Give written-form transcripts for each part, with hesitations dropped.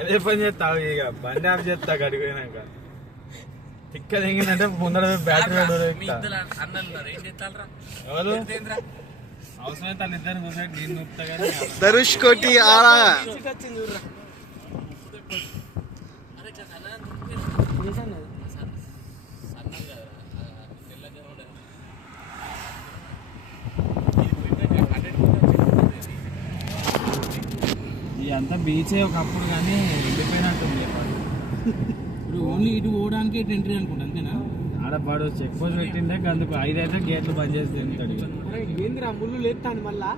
అదే పని చేస్తావు ఇక బండి ఆఫ్ చేస్తా గడిపోయినాక తిక్క దిగిందంటే ముందర బ్యాటరీ ఎవరు అవసరమైతే వాళ్ళిద్దరిని కూర్చోండి నేను నొప్పుతా కానీ ధనుష్ కొట్టి ఆరా ఇదంతా బీచే ఒకప్పుడు కానీ వెళ్ళిపోయినట్టుంది ఇప్పుడు ఓన్లీ ఇటు పోవడానికి ఎంట్రీ అనుకుంటా అంతేనా? ఆడపాడు చెక్ పోస్ట్ పెట్టిండే అందుకు 5 అయితే గేట్లు బంద్ చేసి తింటాడు. ఏందిరా ముళ్ళు లేపుతాను మళ్ళా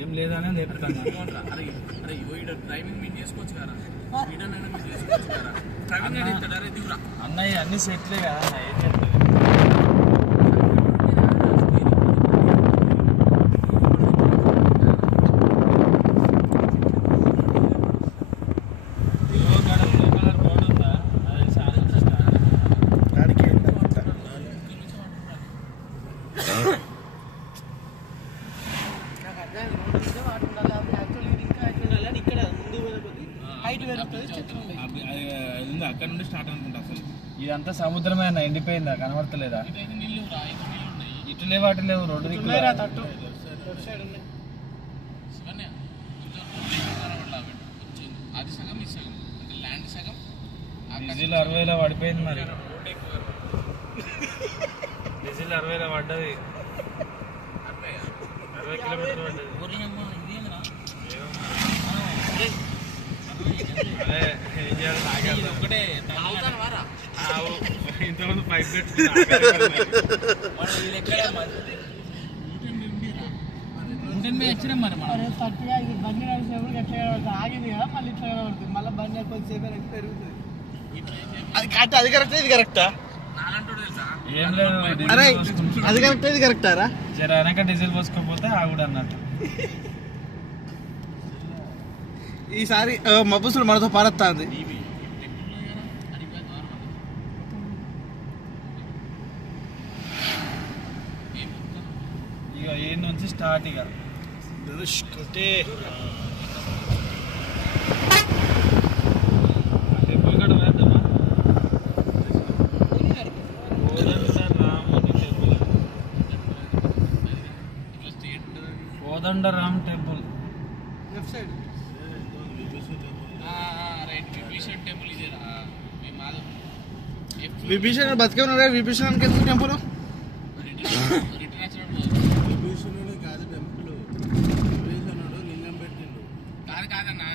ఏం లేదనే లేపుతాను. అన్నయ్య అన్ని సెట్లే కదా అన్న ఏం చెప్తాను. అక్కడ నుండి స్టార్ట్ అనుకుంటా. అసలు ఇదంతా సముద్రమే ఎండిపోయిందా కనబడతలేదా? ఇటు లేవు అటు లేవు రోడ్డు డీజిల్ 60లో పడిపోయింది. మరి డీజిల్ 60లో పడ్డది. 60 కిలోమీటర్లు పడ్డది. అదే ఏం చేయాలి నాకే ఒకటే ఇంతమంది పైప్ వచ్చినాం మరి బండి నడిచినప్పుడు ఎట్లా ఆగింది కదా మళ్ళీ ఇట్లా పడుతుంది. మళ్ళీ బండి కొద్దిసేపు పెరుగుతుంది. అది కరెక్ట్, అది కరెక్టా ఇది కరెక్టా? ఏం లేదు అది కరెక్టా ఇది కరెక్టారా? జర వెనక డీజిల్ పోసుకోకపోతే ఆగుడు అన్నట్టు. ఈసారి మబ్బుసులు మనతో పారత్తాంది. ఇక ఏ నుంచి స్టార్ట్ ఇక టెంపుల్ కూడా వేద్దామా? Kodandaram temple left side Vibhishana బతికే ఉన్నారా? విభీషణకి ఎందుకు టెంపుల్? విభీషణుడు కాదు టెంపుల్, విభీషణుడు లింగం పెట్టిండు. కాదన్నా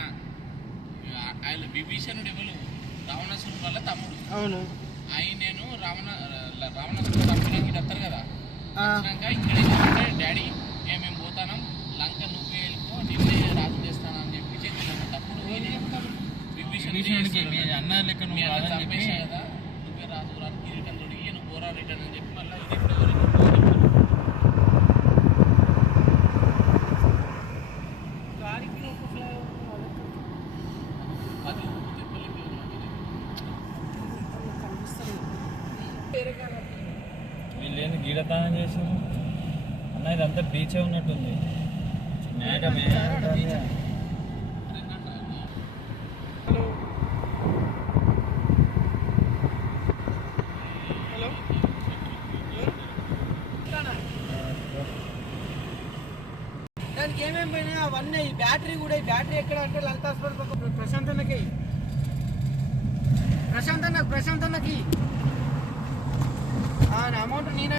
ఆయన విభీషణుడు ఎవరు? రావణాసురుడు వల్ల తమ్ముడు. అవును. ఆయన నేను రావణాసురుడు చంపినాక వస్తారు కదా, ఇక్కడ డాడీ మేము పోతాను లంక నువ్వే వెళ్ళిపో నిన్నే రాజు చేస్తానని చెప్పి చెప్పినాను. తప్పుడు విభీషణుడికి అన్న లెక్క నువ్వు చంపేసా కదా, నువ్వే రాజు కిరీటం తొడిగి నువ్వు పోరా రిటర్న్ అని చెప్పి మళ్ళీ ఇది ఎప్పుడు వీళ్ళేంది గీడతానం చేసారు అన్న? ఇదంతా బీచే ఉన్నట్టుంది. మేఘమే దానికి ఏమేమి పోయినాయి అవన్నీ. ఈ బ్యాటరీ కూడా, ఈ బ్యాటరీ ఎక్కడ అంటే లలిత హాస్పిటల్ ప్రశాంత్ అన్నకి అమౌంట్ నేను